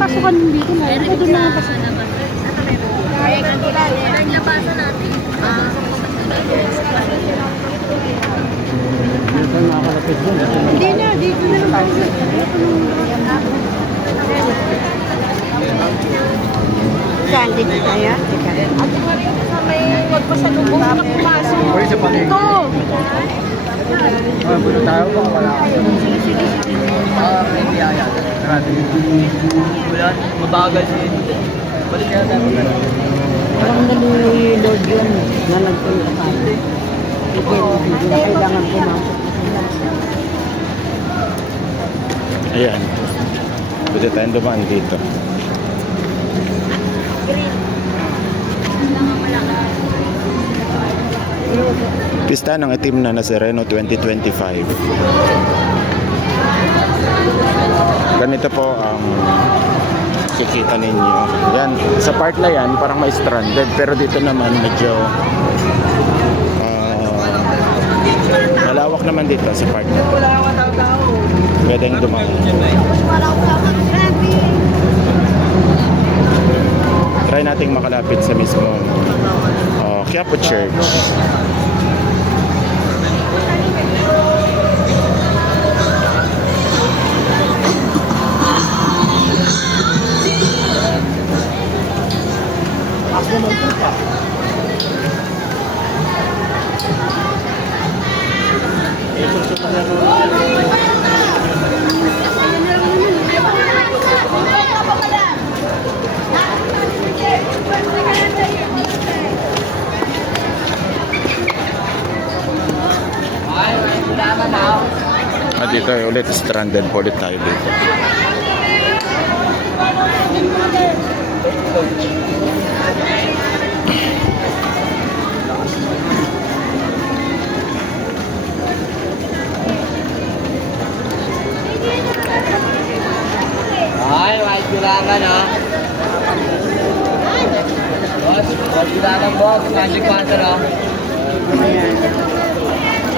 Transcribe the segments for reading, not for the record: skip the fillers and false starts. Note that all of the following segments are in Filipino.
Pasukan dito na. Ito doon na pasukan. Labasan natin. Hindi na, dito na lang tayo. Saan dito tayo? May magpasalubong na pumasok. Ito. Puno tayo kung wala ka. Hindi ayaw. Wala, mabagal din. Balik kaya tayo magana. Parang ni Lord yun na nagpunta tayo. Hindi na kailangan pumasok. Ayan. Pwede tayong dumaan dito. Pista ng itim na Nazareno 2025. Ganito po ang kikita ninyo. Yan, sa part na yan parang may stranded, pero dito naman medyo malawak naman dito sa part na ito. Pwedeng dumaan. Try nating makalapit sa mismo Quiapo Church. Dito ulit, stranded po ulit tayo dito. Ay, may kulangan ha. Boss, may kulangan boss. Magic Panther ha.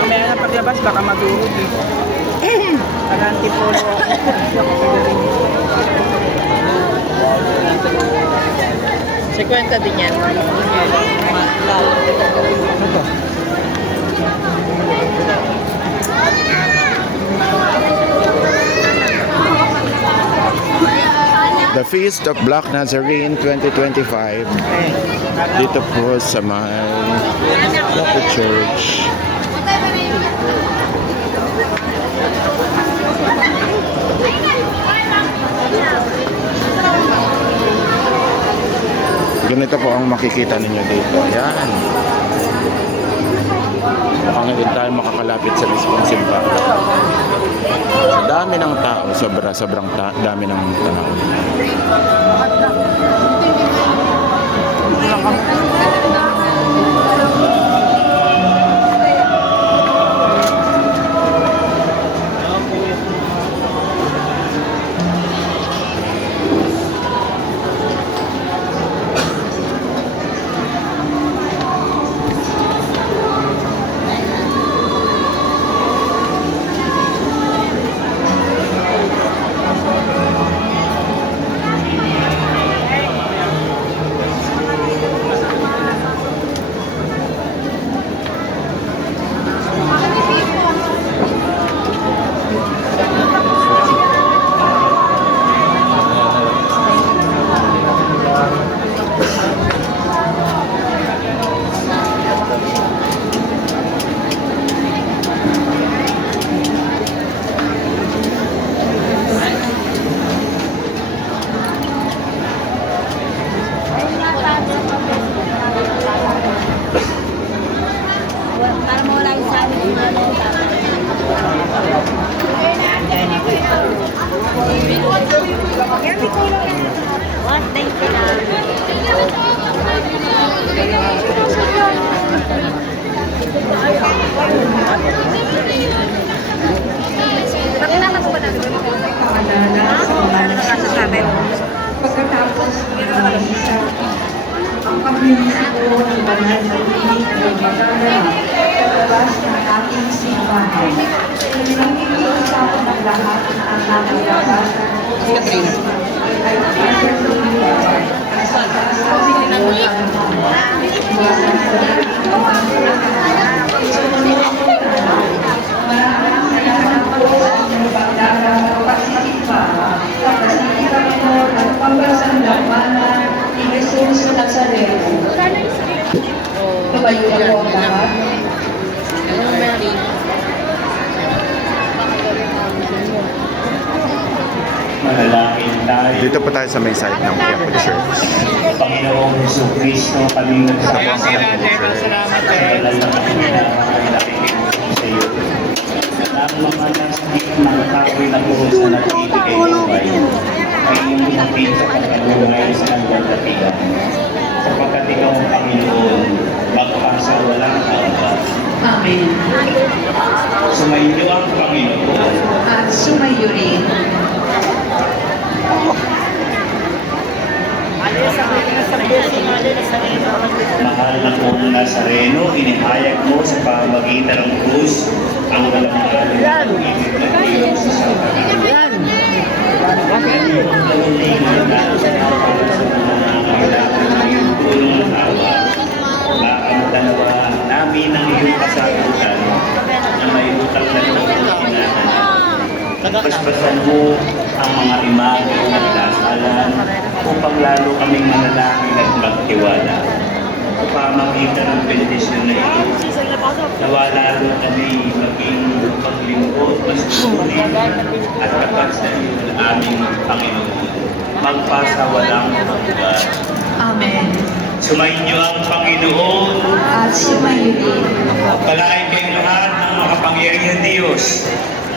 Mamaya na paglabas, baka madurog eh. Paganti po. 50 din yan. The Feast of Black Nazarene 2025. Dito po sa may Quiapo Church. Ganito po ang makikita ninyo dito. Ayan. Baka ngayon tayo makakalapit sa mismong simbahan. Dami ng tao. Sobrang dami ng tao. Pagkatapos, ang pagmimisipo ng banal na tinig ay magaganap sa labas ng ating simbahan. Pinag-iusapan ng lahat ang nangangalasan o sisi ay pinag-iusapan sa kasasabi ng pagmamahal. Iwasan sa maraming salamat po sa inyong pagdarang at pagsisimba sa Basilica Minor at Pambansang Lakmanan ni Jesus Nazareno. Tumayo na po ang lahat. Manalangin tayo. Dito po tayo sa may side ng Quiapo Church. Panginoong Jesucristo, kami Ito po ang nagsasalamat Quiapo Church. sa banal na kanila ay nakikinig sa iyo. Ang mga nasa mga kapoy na buhos na nagbibigay ng bayan ay iyong pinapit sa pagkalungay sa hanggang katigan. Sapagkat ikaw ang Panginoon, magpasa walang hanggan. Amen. Sumainyo ang Panginoon. At sumayo rin. Mahal na pong Nazareno, inihayag mo sa pamamagitan ng krus ang walang hanggan ng ibig na Diyos sa kanan. Nalinlingan na sa para sa mga nangangailangan ng iyong tulong ng awa. Makamdanawa namin ang iyong kasagutan na may utang na loob na hinahanap. Paspasan mo ang mga imahe at dasalan upang lalo kaming manalangin at magtiwala. Sa pamamagitan ng bendisyon na ito, nawa lalo kami maging paglingkod, masusunin at kapag sa iyo ng aming Panginoon, magpasa walang hanggan. Amen. Sumainyo ang Panginoon. At sumayo rin. Palain kayong lahat ng makapangyarihan Diyos,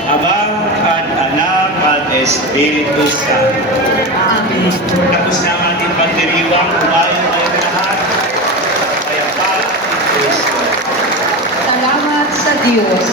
Ama at Anak at Espiritu Santo. Amen. Tapos na ang ating pagdiriwang, kumain tayo lahat. Kaya para Kristo. Salamat sa Diyos.